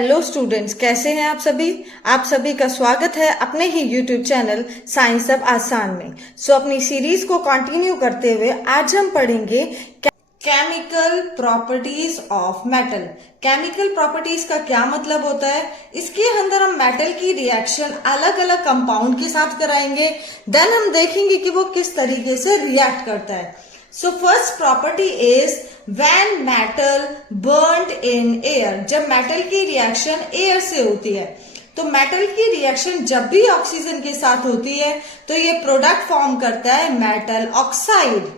Hello students, कैसे हैं आप सभी का स्वागत है अपने ही यूट्यूब चैनल साइंस अब आसान में। अपनी सीरीज को कंटिन्यू करते हुए आज हम पढ़ेंगे chemical properties of metal. Chemical properties का क्या मतलब होता है? इसके अंदर हम मेटल की रिएक्शन अलग अलग कंपाउंड के साथ कराएंगे, देन हम देखेंगे कि वो किस तरीके से रिएक्ट करता है। So first property is when metal burnt in air। जब मेटल की रिएक्शन एयर से होती है, तो मेटल की रिएक्शन जब भी ऑक्सीजन के साथ होती है तो ये प्रोडक्ट फॉर्म करता है मेटल ऑक्साइड।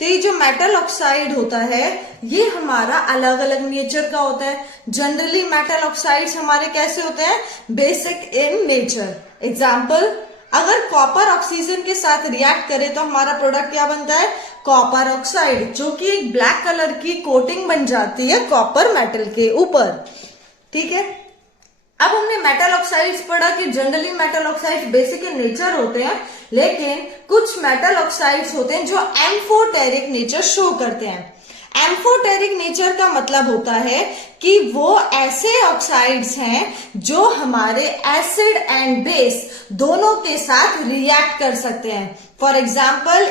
तो ये जो मेटल ऑक्साइड होता है ये हमारा अलग अलग नेचर का होता है। जनरली मेटल ऑक्साइड्स हमारे कैसे होते हैं? Basic in nature. एग्जाम्पल, अगर कॉपर ऑक्सीजन के साथ रिएक्ट करे तो हमारा प्रोडक्ट क्या बनता है? कॉपर ऑक्साइड, जो कि एक ब्लैक कलर की कोटिंग बन जाती है कॉपर मेटल के ऊपर। ठीक है, अब हमने मेटल ऑक्साइड्स पढ़ा कि generally metal oxides basic in nature होते हैं, लेकिन कुछ मेटल ऑक्साइड्स होते हैं जो एम्फोटेरिक नेचर शो करते हैं। एम्फोटेरिक नेचर का मतलब होता है कि वो ऐसे ऑक्साइड्स हैं जो हमारे एसिड एंड बेस दोनों के साथ रिएक्ट कर सकते हैं। फॉर एग्जाम्पल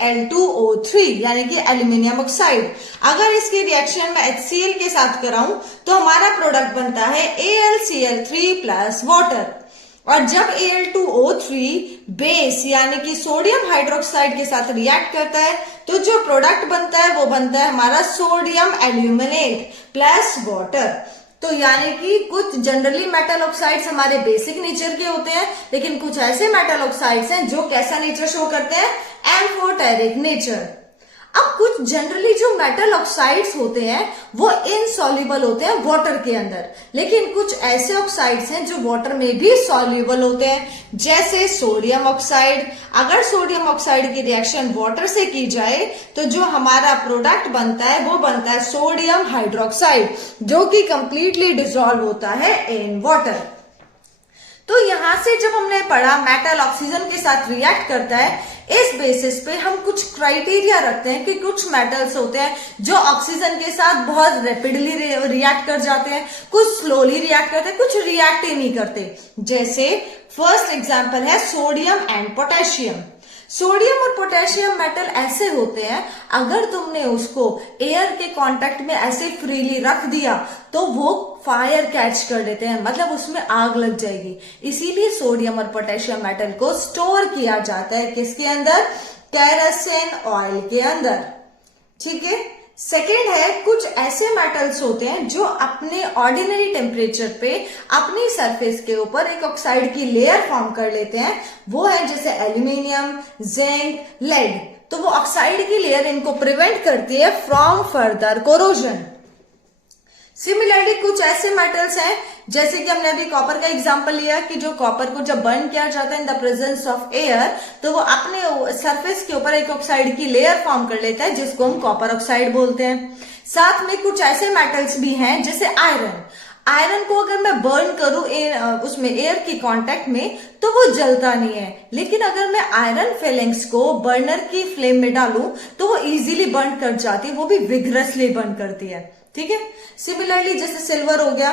Al2O3 यानी कि एल्यूमिनियम ऑक्साइड, अगर इसकी रिएक्शन में HCl के साथ कराऊं तो हमारा प्रोडक्ट बनता है AlCl3 प्लस वाटर। और जब Al2O3 बेस यानी कि सोडियम हाइड्रोक्साइड के साथ रिएक्ट करता है तो जो प्रोडक्ट बनता है वो बनता है हमारा सोडियम एल्यूमिनेट प्लस वाटर। तो यानी कि कुछ जनरली मेटल ऑक्साइड्स हमारे बेसिक नेचर के होते हैं, लेकिन कुछ ऐसे मेटल ऑक्साइड्स हैं जो कैसा नेचर शो करते हैं? Amphoteric nature. अब कुछ जनरली जो मेटल ऑक्साइड्स होते हैं वो इनसॉल्युबल होते हैं वाटर के अंदर, लेकिन कुछ ऐसे ऑक्साइड्स हैं जो वाटर में भी सॉल्युबल होते हैं, जैसे सोडियम ऑक्साइड। अगर सोडियम ऑक्साइड की रिएक्शन वाटर से की जाए तो जो हमारा प्रोडक्ट बनता है वो बनता है सोडियम हाइड्रोक्साइड, जो कि कंप्लीटली डिसॉल्व होता है इन वाटर। तो यहां से जब हमने पढ़ा मेटल ऑक्सीजन के साथ रिएक्ट करता है, इस बेसिस पे हम कुछ क्राइटेरिया रखते हैं कि कुछ मेटल्स होते हैं जो ऑक्सीजन के साथ बहुत रैपिडली रिएक्ट कर जाते हैं, कुछ स्लोली रिएक्ट करते हैं, कुछ रिएक्ट ही नहीं करते। जैसे फर्स्ट एग्जांपल है सोडियम एंड पोटेशियम। सोडियम और पोटेशियम मेटल ऐसे होते हैं, अगर तुमने उसको एयर के कांटेक्ट में ऐसे फ्रीली रख दिया तो वो फायर कैच कर लेते हैं, मतलब उसमें आग लग जाएगी। इसीलिए सोडियम और पोटेशियम मेटल को स्टोर किया जाता है किसके अंदर? केरोसिन ऑयल के अंदर। ठीक है। सेकेंड है, कुछ ऐसे मेटल्स होते हैं जो अपने ऑर्डिनरी टेम्परेचर पे अपनी सरफेस के ऊपर एक ऑक्साइड की लेयर फॉर्म कर लेते हैं। वो है जैसे एल्यूमिनियम, जिंक, लेड। तो वो ऑक्साइड की लेयर इनको प्रिवेंट करती है फ्रॉम फर्दर कोरोजन। सिमिलरली कुछ ऐसे मेटल्स हैं जैसे कि हमने अभी कॉपर का एग्जांपल लिया कि जो कॉपर को जब बर्न किया जाता है in the presence of air तो वो अपने सरफेस के ऊपर एक ऑक्साइड की लेयर फॉर्म कर लेता है जिसको हम कॉपर ऑक्साइड बोलते हैं। साथ में कुछ ऐसे मेटल्स भी हैं जैसे आयरन। आयरन को अगर मैं बर्न करूं उसमें एयर की कांटेक्ट में तो वो जलता नहीं है, लेकिन अगर मैं आयरन फिलिंग्स को बर्नर की फ्लेम में डालूं तो वो इजीली बर्न कर जाती है, वो भी विग्रसली बर्न करती है। ठीक है। सिमिलरली जैसे सिल्वर हो गया,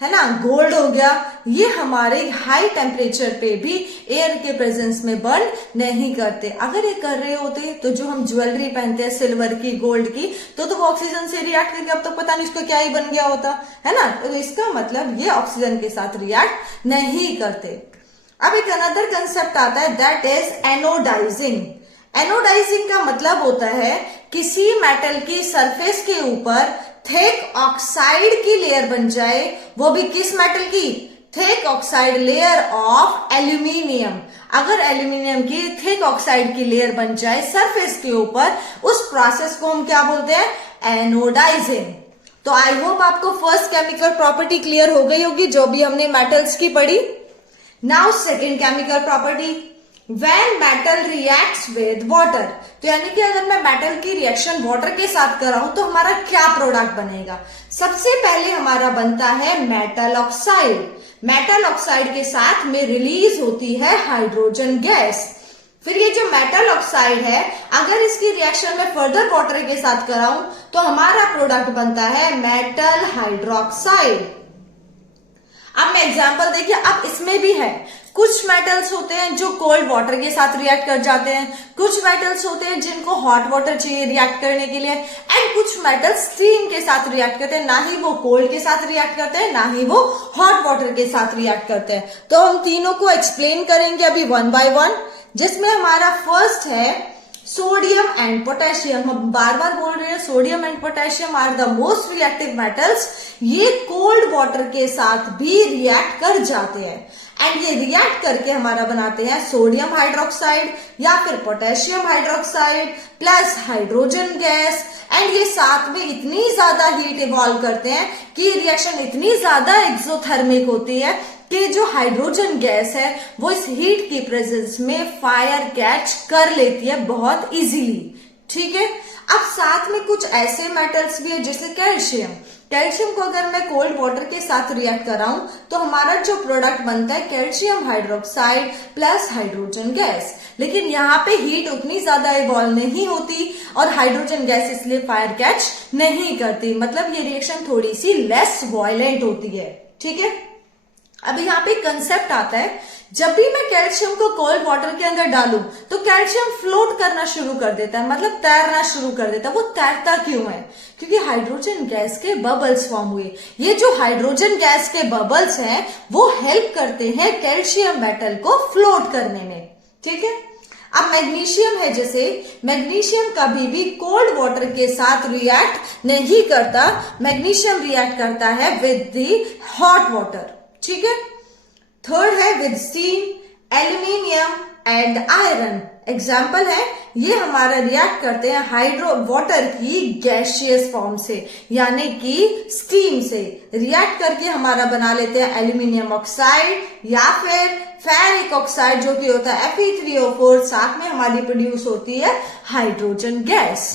है ना, गोल्ड हो गया, ये हमारे हाई टेम्परेचर पे भी एयर के प्रेजेंस में बर्न नहीं करते। अगर ये कर रहे होते तो जो हम ज्वेलरी पहनते हैं सिल्वर की, गोल्ड की, तो वो ऑक्सीजन से रिएक्ट करके अब तक पता नहीं इसको क्या ही बन गया होता, है ना। तो इसका मतलब ये ऑक्सीजन के साथ रिएक्ट नहीं करते। अब एक अनदर कंसेप्ट आता है, दैट इज एनोडाइजिंग। एनोडाइजिंग का मतलब होता है किसी मेटल की सरफेस के ऊपर थिक ऑक्साइड की लेयर बन जाए, वो भी किस मेटल की? Thick oxide layer of aluminium. अगर एल्यूमिनियम की थिक ऑक्साइड की लेयर बन जाए सरफेस के ऊपर, उस प्रोसेस को हम क्या बोलते हैं? एनोडाइजिंग। तो आई होप आपको फर्स्ट केमिकल प्रॉपर्टी क्लियर हो गई होगी जो भी हमने मेटल्स की पढ़ी। Now second chemical property, when metal reacts with water। तो यानी कि अगर मैं मेटल की रिएक्शन वाटर के साथ कराऊं तो हमारा क्या प्रोडक्ट बनेगा? सबसे पहले हमारा बनता है मेटल ऑक्साइड। मेटल ऑक्साइड के साथ में रिलीज होती है हाइड्रोजन गैस। फिर ये जो मेटल ऑक्साइड है, अगर इसकी रिएक्शन में फर्दर वाटर के साथ कराऊं तो हमारा प्रोडक्ट बनता है मेटल हाइड्रोक्साइड। अब मैं एग्जांपल देखिए, अब इसमें भी है, कुछ मेटल्स होते हैं जो कोल्ड वाटर के साथ रिएक्ट कर जाते हैं, कुछ मेटल्स होते हैं जिनको हॉट वाटर चाहिए रिएक्ट करने के लिए, एंड कुछ मेटल्स स्टीम के साथ रिएक्ट करते हैं, ना ही वो कोल्ड के साथ रिएक्ट करते हैं ना ही वो हॉट वाटर के साथ रिएक्ट करते हैं। तो हम तीनों को एक्सप्लेन करेंगे अभी वन बाय वन, जिसमें हमारा फर्स्ट है सोडियम एंड पोटेशियम। हम बार बार बोल रहे हैं sodium and potassium are the most reactive metals. ये कोल्ड वाटर के साथ भी रिएक्ट कर जाते हैं एंड ये रिएक्ट करके हमारा बनाते हैं सोडियम हाइड्रोक्साइड या फिर potassium hydroxide plus hydrogen gas. And ये साथ में इतनी ज्यादा हीट इवॉल्व करते हैं कि ये रिएक्शन इतनी ज्यादा एक्सोथर्मिक होती है कि जो हाइड्रोजन गैस है वो इस हीट की प्रेजेंस में फायर कैच कर लेती है बहुत इजीली। ठीक है, अब साथ में कुछ ऐसे मेटल्स भी है जैसे कैल्शियम। कैल्शियम को अगर मैं कोल्ड वाटर के साथ रिएक्ट कराऊं तो हमारा जो प्रोडक्ट बनता है calcium hydroxide plus hydrogen gas. लेकिन यहाँ पे हीट उतनी ज्यादा इवॉल्व नहीं होती और हाइड्रोजन गैस इसलिए फायर कैच नहीं करती, मतलब ये रिएक्शन थोड़ी सी लेस वायलेंट होती है। ठीक है, अब यहाँ पे कंसेप्ट आता है, जब भी मैं कैल्शियम को कोल्ड वाटर के अंदर डालूं तो कैल्शियम फ्लोट करना शुरू कर देता है, मतलब तैरना शुरू कर देता है। वो तैरता क्यों है? क्योंकि हाइड्रोजन गैस के बबल्स फॉर्म हुए। ये जो हाइड्रोजन गैस के बबल्स हैं वो हेल्प करते हैं कैल्शियम मेटल को फ्लोट करने में। ठीक है, अब मैग्नीशियम है, जैसे मैग्नीशियम कभी भी कोल्ड वाटर के साथ रिएक्ट नहीं करता, मैग्नीशियम रिएक्ट करता है विद द हॉट वाटर। ठीक है, थर्ड है with steam, aluminium and iron. Example है, ये हमारा रिएक्ट करते हैं हाइड्रो वाटर की गैसियस फॉर्म से, यानी कि स्टीम से रिएक्ट करके हमारा बना लेते हैं एल्यूमिनियम ऑक्साइड या फिर फेरिक ऑक्साइड जो कि होता है Fe3O4, साथ में हमारी प्रोड्यूस होती है हाइड्रोजन गैस।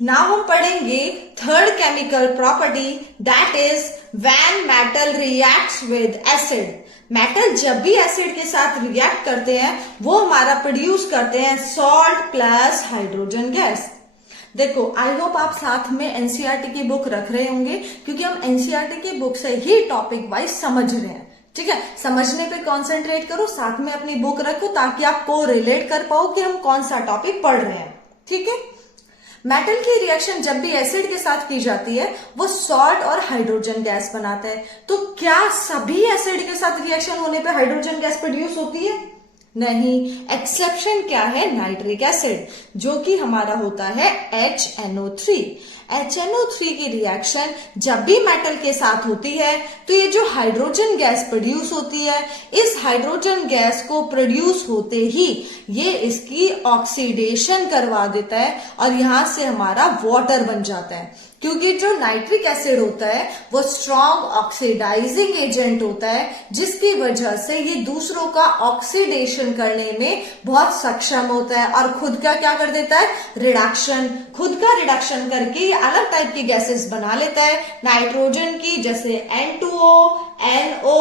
नाउ हम पढ़ेंगे third chemical property, that is when metal reacts with acid. Metal जब भी एसिड के साथ रिएक्ट करते हैं वो हमारा प्रोड्यूस करते हैं सॉल्ट प्लस हाइड्रोजन गैस। देखो, आई होप आप साथ में एनसीईआरटी की बुक रख रहे होंगे, क्योंकि हम एनसीईआरटी की बुक से ही टॉपिक वाइज समझ रहे हैं। ठीक है, समझने पे कंसंट्रेट करो, साथ में अपनी बुक रखो ताकि आप को रिलेट कर पाओ कि हम कौन सा टॉपिक पढ़ रहे हैं। ठीक है, मेटल की रिएक्शन जब भी एसिड के साथ की जाती है वो सॉल्ट और हाइड्रोजन गैस बनाता है। तो क्या सभी एसिड के साथ रिएक्शन होने पे हाइड्रोजन गैस प्रोड्यूस होती है? नहीं, एक्सेप्शन क्या है? नाइट्रिक एसिड, जो कि हमारा होता है HNO3। HNO3 की रिएक्शन जब भी मेटल के साथ होती है तो ये जो हाइड्रोजन गैस प्रोड्यूस होती है, इस हाइड्रोजन गैस को प्रोड्यूस होते ही ये इसकी ऑक्सीडेशन करवा देता है और यहां से हमारा वाटर बन जाता है। क्योंकि जो नाइट्रिक एसिड होता है वो स्ट्रॉन्ग ऑक्सीडाइजिंग एजेंट होता है, जिसकी वजह से ये दूसरों का ऑक्सीडेशन करने में बहुत सक्षम होता है और खुद का क्या कर देता है? रिडक्शन। खुद का रिडक्शन करके ये अलग टाइप की गैसेस बना लेता है नाइट्रोजन की, जैसे N2O, NO,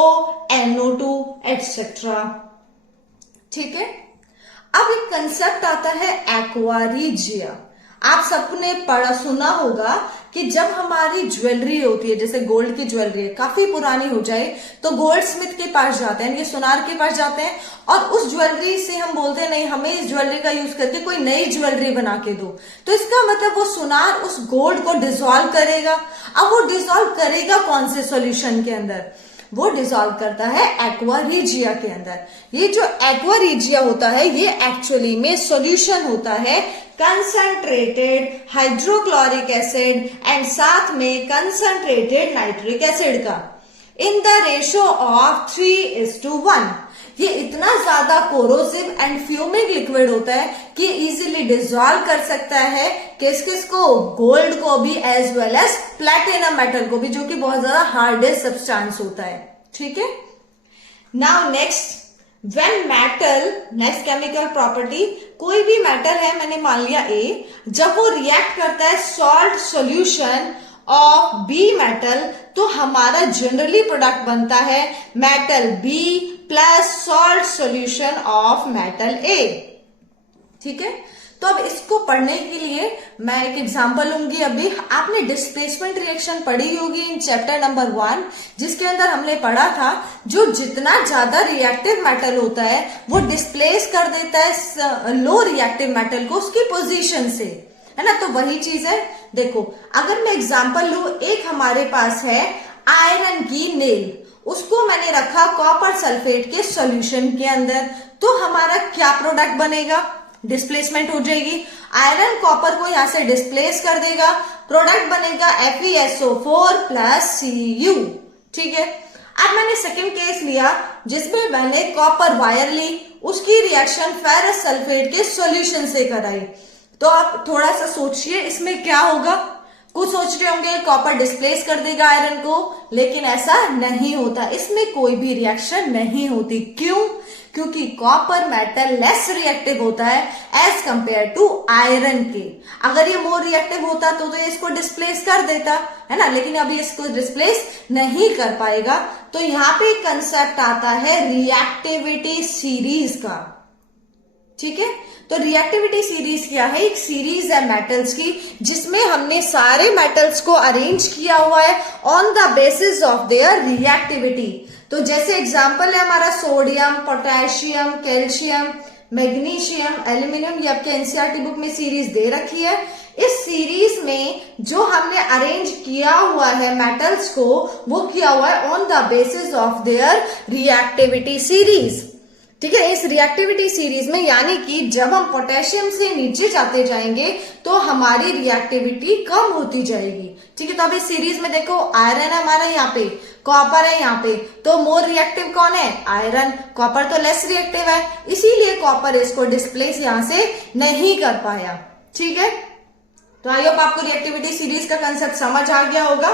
NO2 एटसेट्रा। ठीक है, अब एक कंसेप्ट आता है एक्वा रिजिया। आप सबने पढ़ा सुना होगा कि जब हमारी ज्वेलरी होती है, जैसे गोल्ड की ज्वेलरी है, काफी पुरानी हो जाए तो गोल्ड स्मिथ के पास जाते हैं, ये सुनार के पास जाते हैं और उस ज्वेलरी से हम बोलते हैं नहीं, हमें इस ज्वेलरी का यूज करके कोई नई ज्वेलरी बना के दो। तो इसका मतलब वो सुनार उस गोल्ड को डिसॉल्व करेगा। अब वो डिसॉल्व करेगा कौन से सॉल्यूशन के अंदर? वो डिसॉल्व करता है एक्वा रिजिया के अंदर। ये जो एक्वा रिजिया होता है ये एक्चुअली में सॉल्यूशन होता है कंसंट्रेटेड हाइड्रोक्लोरिक एसिड एंड साथ में कंसंट्रेटेड नाइट्रिक एसिड का इन द रेशियो ऑफ 3:1। ये इतना ज्यादा कोरोसिव एंड फ्यूमिंग लिक्विड होता है कि इजीली डिसॉल्व कर सकता है किस किस को? गोल्ड को भी as well as platinum metal को भी, जो कि बहुत ज्यादा हार्डेस्ट सब्सटेंस होता है। ठीक है, now next when metal, next chemical property, कोई भी मेटल है, मैंने मान लिया A, जब वो रिएक्ट करता है salt solution of B metal तो हमारा जनरली प्रोडक्ट बनता है metal B plus salt solution of metal A। ठीक है, तो अब इसको पढ़ने के लिए मैं एक एग्जांपल लूंगी। अभी आपने डिस्प्लेसमेंट रिएक्शन पढ़ी होगी इन चैप्टर नंबर 1, जिसके अंदर हमने पढ़ा था जो जितना ज्यादा रिएक्टिव मेटल होता है वो डिस्प्लेस कर देता है लो रिएक्टिव मेटल को उसकी पोजीशन से, है ना। तो वही चीज है। देखो अगर मैं एग्जांपल लू, एक हमारे पास है आयरन की नेल, उसको मैंने रखा कॉपर सल्फेट के सॉल्यूशन के अंदर, तो हमारा क्या प्रोडक्ट बनेगा? डिस्प्लेसमेंट हो जाएगी। आयरन कॉपर को यहां से डिस्प्लेस कर देगा, प्रोडक्ट बनेगा FeSO4 प्लस Cu। ठीक है। अब मैंने सेकंड केस लिया जिसमें मैंने कॉपर वायर ली, उसकी रिएक्शन फेरस सल्फेट के सॉल्यूशन से कराई। तो आप थोड़ा सा सोचिए इसमें क्या होगा। कुछ सोच रहे होंगे कॉपर डिस्प्लेस कर देगा आयरन को, लेकिन ऐसा नहीं होता, इसमें कोई भी रिएक्शन नहीं होती। क्यों? क्योंकि कॉपर मेटल लेस रिएक्टिव होता है एज कंपेयर टू आयरन के। अगर ये मोर रिएक्टिव होता तो ये इसको डिस्प्लेस कर देता, है ना, लेकिन अभी इसको डिस्प्लेस नहीं कर पाएगा। तो यहाँ पे कंसेप्ट आता है रिएक्टिविटी सीरीज का। ठीक है। तो रिएक्टिविटी सीरीज क्या है? एक सीरीज है मेटल्स की जिसमें हमने सारे मेटल्स को अरेंज किया हुआ है on the basis of their reactivity. तो जैसे एग्जांपल है हमारा sodium, potassium, calcium, magnesium, aluminium, ये आपके एनसीईआरटी बुक में सीरीज दे रखी है। इस सीरीज में जो हमने अरेंज किया हुआ है मेटल्स को, वो किया हुआ है on the basis of their reactivity series. ठीक है। इस रिएक्टिविटी सीरीज में यानी कि जब हम पोटेशियम से नीचे जाते जाएंगे तो हमारी रिएक्टिविटी कम होती जाएगी। ठीक है। तो अब इस सीरीज में देखो आयरन है हमारा यहाँ पे, कॉपर है यहाँ पे, तो मोर रिएक्टिव कौन है? आयरन। कॉपर तो लेस रिएक्टिव है, इसीलिए कॉपर इसको डिस्प्लेस यहां से नहीं कर पाया। ठीक है। तो आई होप आपको रिएक्टिविटी सीरीज का कंसेप्ट समझ आ गया होगा।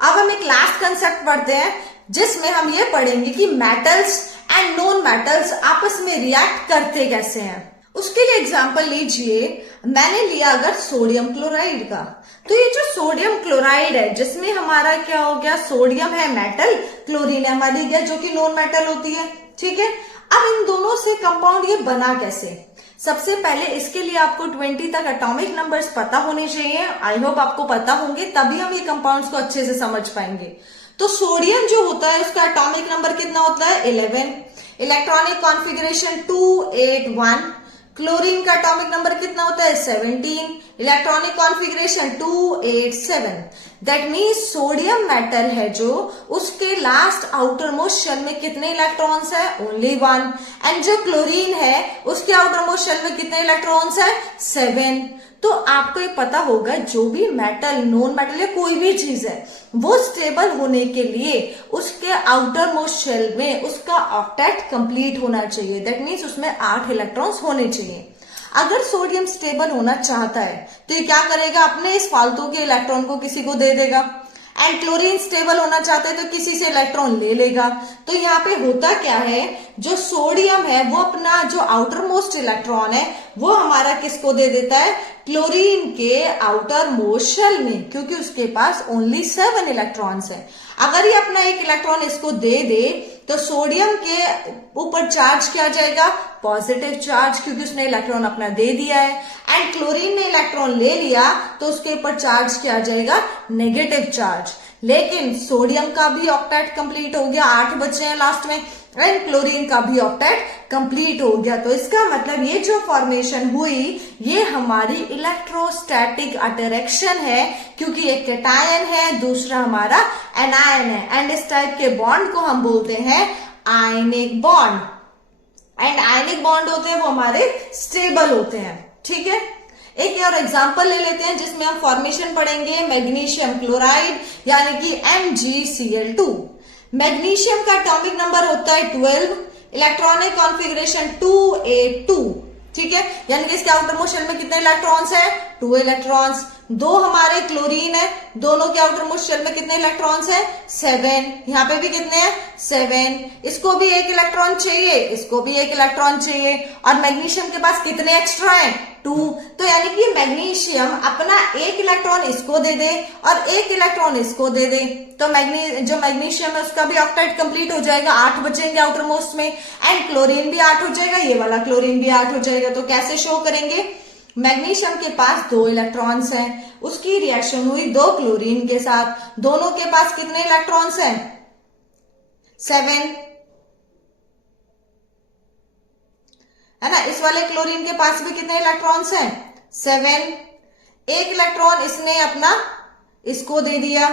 अब हम एक लास्ट कंसेप्ट पढ़ते हैं जिसमें हम ये पढ़ेंगे कि मेटल्स एंड नॉन मेटल्स आपस में रिएक्ट करते कैसे हैं। उसके लिए एग्जांपल लीजिए, मैंने लिया अगर सोडियम क्लोराइड का, तो ये जो सोडियम क्लोराइड है जिसमें हमारा क्या हो गया, सोडियम है मेटल, क्लोरीन है हमारी गैस जो कि नॉन मेटल होती है। ठीक है। अब इन दोनों से कंपाउंड ये बना कैसे? सबसे पहले इसके लिए आपको 20 तक एटॉमिक नंबर्स पता होने चाहिए। आई होप आपको पता होंगे, तभी हम ये कंपाउंड्स को अच्छे से समझ पाएंगे। तो सोडियम जो होता है उसका एटॉमिक नंबर कितना होता है? 11, इलेक्ट्रॉनिक कॉन्फ़िगरेशन 281। क्लोरीन का एटॉमिक नंबर कितना होता है? 17, electronic configuration 287। That means sodium metal है जो, उसके लास्ट आउटर मोस्ट शेल में कितने इलेक्ट्रॉन्स है? ओनली 1। एंड जो क्लोरीन है उसके आउटर मोस्ट शेल में कितने इलेक्ट्रॉन्स है? 7। तो आपको ये पता होगा जो भी मेटल, नॉन मेटल या कोई भी चीज है, वो स्टेबल होने के लिए उसके आउटर मोस्ट शेल में उसका ऑक्टेट कंप्लीट होना चाहिए। दैट मीन्स उसमें 8 इलेक्ट्रॉन्स होने चाहिए। अगर सोडियम स्टेबल होना चाहता है तो ये क्या करेगा? अपने इस फालतू के इलेक्ट्रॉन को किसी को दे देगा। एंड क्लोरीन स्टेबल होना चाहता है तो किसी से इलेक्ट्रॉन ले लेगा। तो यहाँ पे होता क्या है, जो सोडियम है वो अपना जो आउटर मोस्ट इलेक्ट्रॉन है वो हमारा किसको दे देता है? क्लोरीन के आउटर मोस्ट शेल में, क्योंकि उसके पास ओनली 7 इलेक्ट्रॉन्स है। अगर ये अपना एक इलेक्ट्रॉन इसको दे दे तो सोडियम के ऊपर चार्ज क्या जाएगा? पॉजिटिव चार्ज, क्योंकि उसने इलेक्ट्रॉन अपना दे दिया है। एंड क्लोरीन ने इलेक्ट्रॉन ले लिया तो उसके ऊपर चार्ज क्या आ जाएगा? Negative charge. लेकिन सोडियम का भी ऑक्टेट कंप्लीट हो गया, 8 बचे हैं लास्ट में, एंड क्लोरीन का भी ऑक्टेट कंप्लीट हो गया। तो इसका मतलब ये जो फॉर्मेशन हुई ये हमारी इलेक्ट्रोस्टैटिक अट्रैक्शन है, क्योंकि एक कैटायन है, दूसरा हमारा एनायन है। एंड इस टाइप के बॉन्ड को हम बोलते हैं ionic bond. And ionic bond होते हैं वो हमारे स्टेबल होते हैं। ठीक है। एक और एग्जांपल ले लेते हैं जिसमें हम फॉर्मेशन पढ़ेंगे मैग्नीशियम क्लोराइड यानी कि MgCl2। मैग्नीशियम का एटॉमिक नंबर होता है 12, इलेक्ट्रॉनिक कॉन्फ़िगरेशन 282। ठीक है। यानी कि इसके आउटर मोस्ट शेल में कितने इलेक्ट्रॉन्स है? 2 इलेक्ट्रॉन्स। 2 हमारे क्लोरीन है, दोनों के आउटर मोस्ट शेल में कितने इलेक्ट्रॉन्स है? 7। यहाँ पे भी कितने हैं? 7। इसको भी 1 इलेक्ट्रॉन चाहिए, इसको भी 1 इलेक्ट्रॉन चाहिए। और मैग्नीशियम के पास कितने एक्स्ट्रा हैं? 2। तो यानी कि मैग्नीशियम अपना 1 इलेक्ट्रॉन इसको दे दे और 1 इलेक्ट्रॉन इसको दे दे, तो जो मैग्नीशियम है उसका भी ऑक्टेट कंप्लीट हो जाएगा, 8 बचेंगे आउटर मोस्ट में। एंड क्लोरीन भी 8 हो जाएगा, ये वाला क्लोरीन भी 8 हो जाएगा। तो कैसे शो करेंगे? मैग्नीशियम के पास 2 इलेक्ट्रॉन्स हैं, उसकी रिएक्शन हुई 2 क्लोरीन के साथ, दोनों के पास कितने इलेक्ट्रॉन्स हैं? 7, है ना। इस वाले क्लोरीन के पास भी कितने इलेक्ट्रॉन्स हैं? 7। एक इलेक्ट्रॉन इसने अपना इसको दे दिया,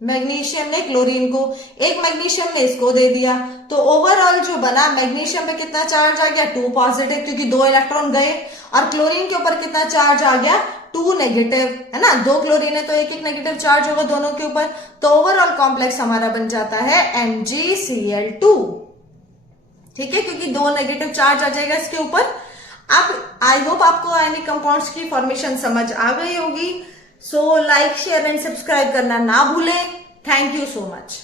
मैग्नीशियम ने क्लोरीन को, एक मैग्नीशियम ने इसको दे दिया, तो ओवरऑल जो बना मैग्नीशियम पे कितना चार्ज आ गया? 2 पॉजिटिव, क्योंकि 2 इलेक्ट्रॉन गए, और क्लोरीन के ऊपर कितना चार्ज आ गया? 2 नेगेटिव, है ना। 2 क्लोरीन है तो एक नेगेटिव चार्ज होगा दोनों के ऊपर, तो ओवरऑल कॉम्प्लेक्स हमारा बन जाता है MgCl2। ठीक है, क्योंकि 2 नेगेटिव चार्ज आ जाएगा इसके ऊपर। अब आई होप आपको आयनिक कंपाउंड्स की फॉर्मेशन समझ आ गई होगी। So like, share and subscribe करना ना भूलें। Thank you so much.